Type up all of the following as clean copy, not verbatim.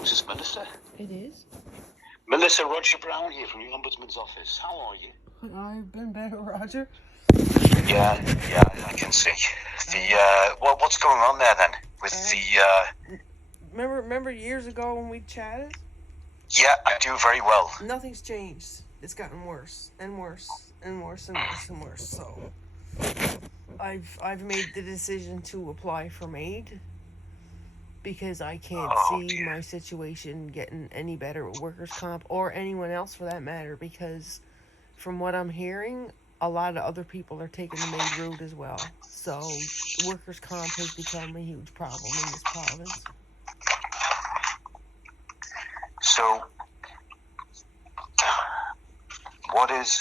Hello, is this Melissa? It is. Melissa, Roger Brown here from the Ombudsman's office. How are you? I've been better, Roger. Yeah, I can see. What's going on there then with Remember years ago when we chatted? Yeah, I do very well. Nothing's changed. It's gotten worse and worse and worse and worse and worse. So I've made the decision to apply for aid because I can't see my situation getting any better with workers' comp or anyone else for that matter, because from what I'm hearing, a lot of other people are taking the maid route as well. So workers' comp has become a huge problem in this province. So, what is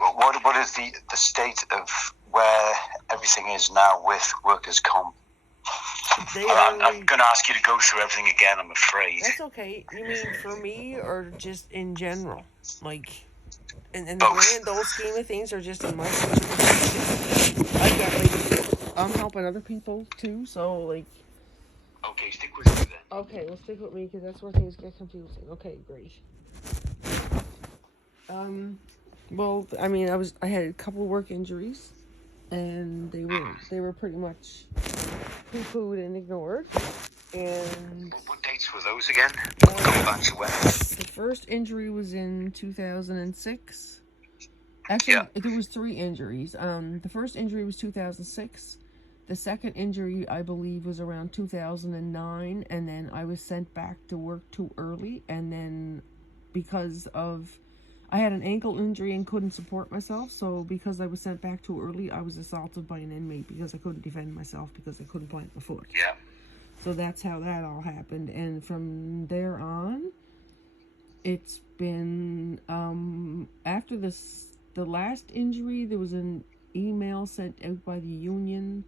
the state of where everything is now with workers' comp? I'm going to ask you to go through everything again, I'm afraid. That's okay. You mean for me or just in general? Like, in the grand old scheme of things, or just in my situation? I'm helping other people too, so like... Okay, stick with me then. Okay, well stick with me because that's where things get confusing. Okay, great. Well, I mean, I had a couple of work injuries, and they were pretty much poo-pooed and ignored. And what dates were those again? Go back to when? The first injury was in 2006. Actually, there was 3 injuries. The first injury was 2006. The second injury, I believe, was around 2009, and then I was sent back to work too early, and then because of... I had an ankle injury and couldn't support myself, so because I was sent back too early, I was assaulted by an inmate because I couldn't defend myself because I couldn't plant my foot. Yeah. So that's how that all happened, and from there on, it's been... after the last injury, there was an email sent out by the union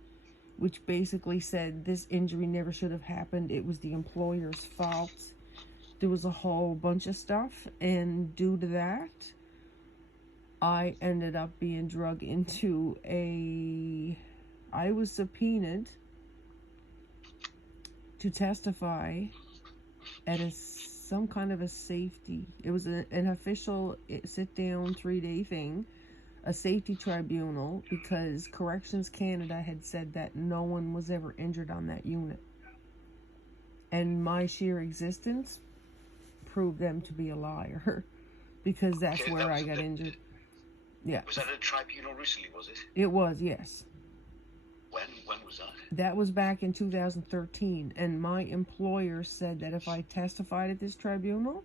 which basically said this injury never should have happened. It was the employer's fault. There was a whole bunch of stuff, and due to that, I ended up being drug into I was subpoenaed to testify at some kind of a safety... It was an official sit-down 3-day thing, a safety tribunal, because Corrections Canada had said that no one was ever injured on that unit. And my sheer existence proved them to be a liar, because that's where I got injured. Yeah. Was that a tribunal recently, was it? It was, yes. When was that? That was back in 2013, and my employer said that if I testified at this tribunal,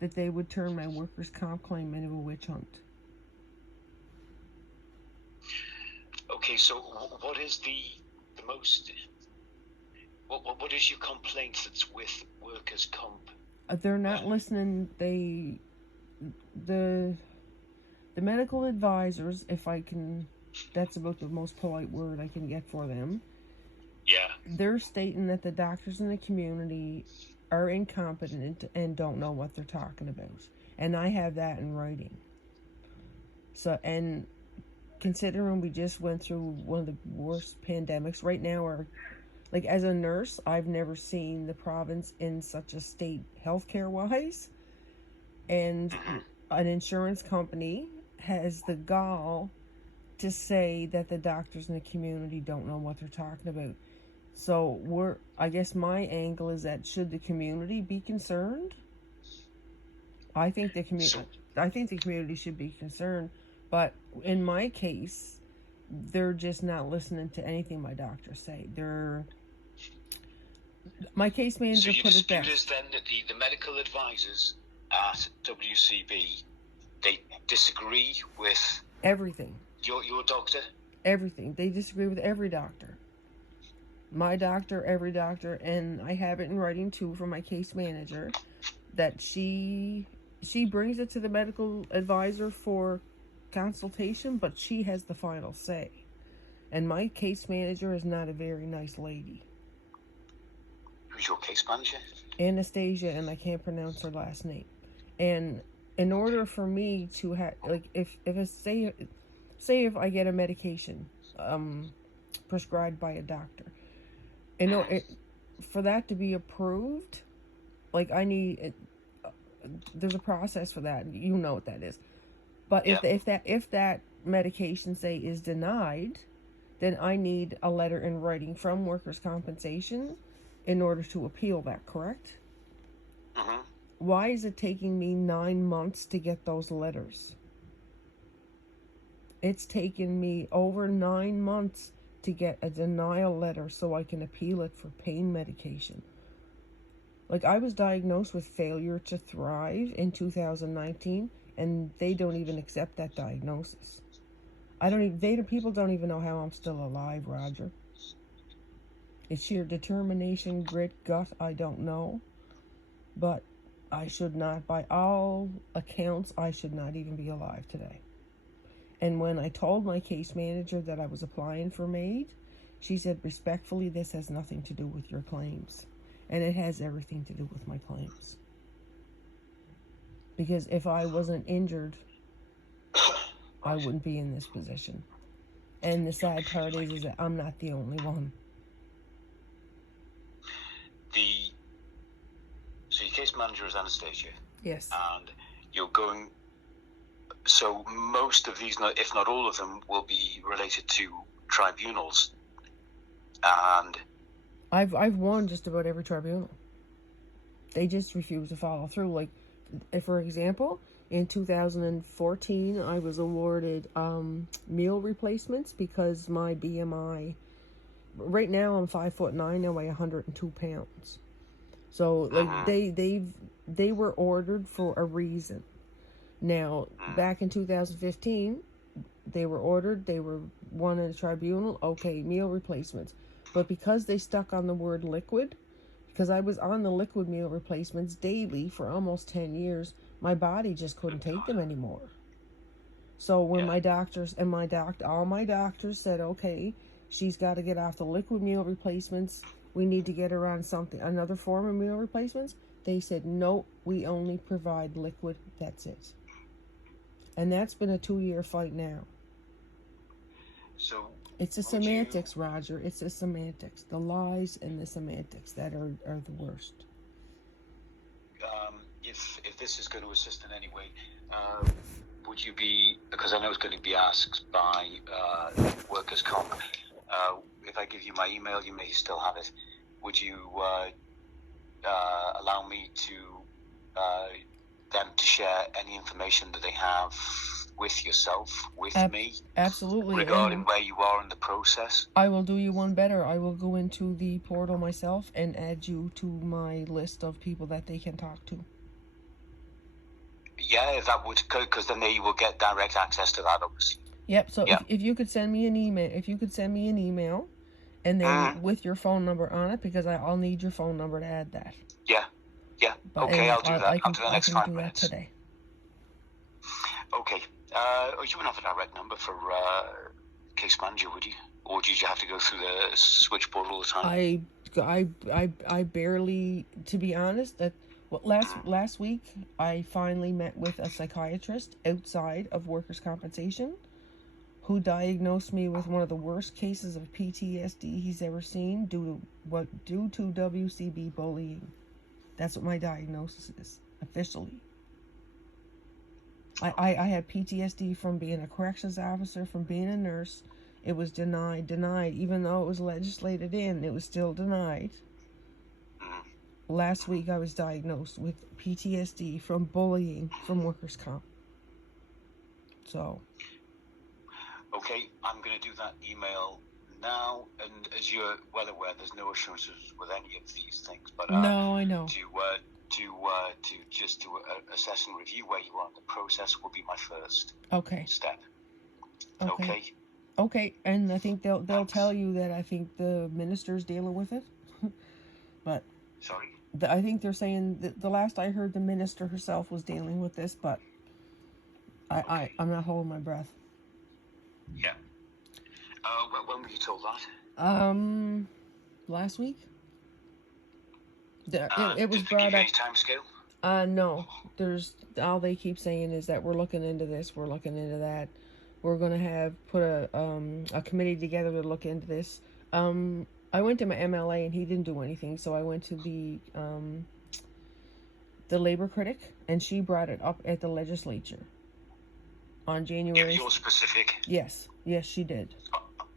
that they would turn my workers' comp claim into a witch hunt. Okay, so what is the most... What is your complaint that's with workers' comp? They're not listening. The medical advisors, if I can... That's about the most polite word I can get for them. Yeah. They're stating that the doctors in the community are incompetent and don't know what they're talking about. And I have that in writing. So, and considering we just went through one of the worst pandemics right now, or like as a nurse, I've never seen the province in such a state healthcare wise. And an insurance company has the gall to say that the doctors in the community don't know what they're talking about. So I guess my angle is that should the community be concerned? I think the community should be concerned, but in my case, they're just not listening to anything my doctors say. My case manager put it best. So you dispute then that the medical advisors at WCB, they disagree with everything. Your doctor? Everything. They disagree with every doctor. My doctor, every doctor, and I have it in writing too from my case manager that she brings it to the medical advisor for consultation, but she has the final say. And my case manager is not a very nice lady. Who's your case manager? Anastasia, and I can't pronounce her last name. And in order for me to have, like, if I get a medication prescribed by a doctor, for that to be approved, like I need it, there's a process for that. You know what that is. But Yeah. if that medication say is denied, then I need a letter in writing from workers' compensation in order to appeal that, correct? Mm-hmm. Why is it taking me 9 months to get those letters? It's taken me over 9 months to get a denial letter so I can appeal it for pain medication. Like, I was diagnosed with failure to thrive in 2019, and they don't even accept that diagnosis. I don't even, people don't even know how I'm still alive, Roger. It's sheer determination, grit, gut, I don't know. But I should not, by all accounts, I should not even be alive today. And when I told my case manager that I was applying for MAID, she said, respectfully, this has nothing to do with your claims. And it has everything to do with my claims. Because if I wasn't injured, I wouldn't be in this position. And the sad part is that I'm not the only one. So your case manager is Anastasia. Yes. And you're going. So most of these, if not all of them, will be related to tribunals. And I've won just about every tribunal. They just refuse to follow through. Like, for example, in 2014, I was awarded meal replacements because my BMI. Right now, I'm 5'9", I weigh 102 pounds. So like they were ordered for a reason. Now, back in 2015, they were ordered. They were won in a tribunal. Okay, meal replacements. But because they stuck on the word liquid, because I was on the liquid meal replacements daily for almost 10 years, my body just couldn't take them anymore. So when my doctors and all my doctors said, okay, she's got to get off the liquid meal replacements. We need to get her on something, another form of meal replacements. They said, no, we only provide liquid. That's it. And that's been a 2-year fight now. So it's the semantics, Roger. It's the semantics, the lies and the semantics that are the worst. If this is going to assist in any way, would you be, because I know it's going to be asked by workers' comp, if I give you my email, you may still have it. Would you allow me to them to share any information that they have with yourself, with me? Absolutely. Regarding where you are in the process? I will do you one better. I will go into the portal myself and add you to my list of people that they can talk to. Yeah, that would, because then they will get direct access to that, obviously. Yep. So if you could send me an email, and then with your phone number on it, because I'll need your phone number to add that. Yeah. Okay, I'll do that. I'll do the next 5 minutes. Today. Okay. You wouldn't have a direct number for case manager, would you? Or did you have to go through the switchboard all the time? I barely, to be honest, last week I finally met with a psychiatrist outside of workers' compensation who diagnosed me with one of the worst cases of PTSD he's ever seen due to WCB bullying. That's what my diagnosis is, officially. I had PTSD from being a corrections officer, from being a nurse. It was denied. Even though it was legislated in, it was still denied. Last week I was diagnosed with PTSD from bullying from workers' comp. So. Okay, I'm going to do that email now, and as you're well aware, there's no assurances with any of these things, but no, I know. To assess and review where you are in the process will be my first step. Okay, and I think they'll tell you that I think the minister's dealing with it. But sorry, I think they're saying that the last I heard, the minister herself was dealing with this, but I'm not holding my breath. Yeah. When were you told that? Last week. It was brought up. Any time scale? No. There's all they keep saying is that we're looking into this, we're looking into that. We're gonna put a committee together to look into this. I went to my MLA and he didn't do anything, so I went to the the labor critic, and she brought it up at the legislature on January. You're specific. Yes, she did.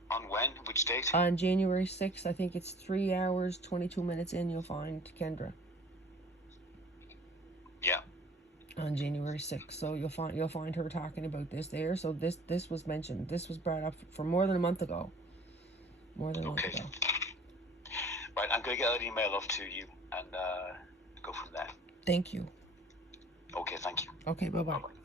On when? Which date? On January 6th, I think it's 3 hours, 22 minutes in, you'll find Kendra. Yeah. On January 6th, so you'll find her talking about this there. So this was mentioned. This was brought up for more than a month ago. More than a month ago. Right, I'm going to get an email off to you and go from there. Thank you. Okay, thank you. Okay, bye-bye. Bye-bye.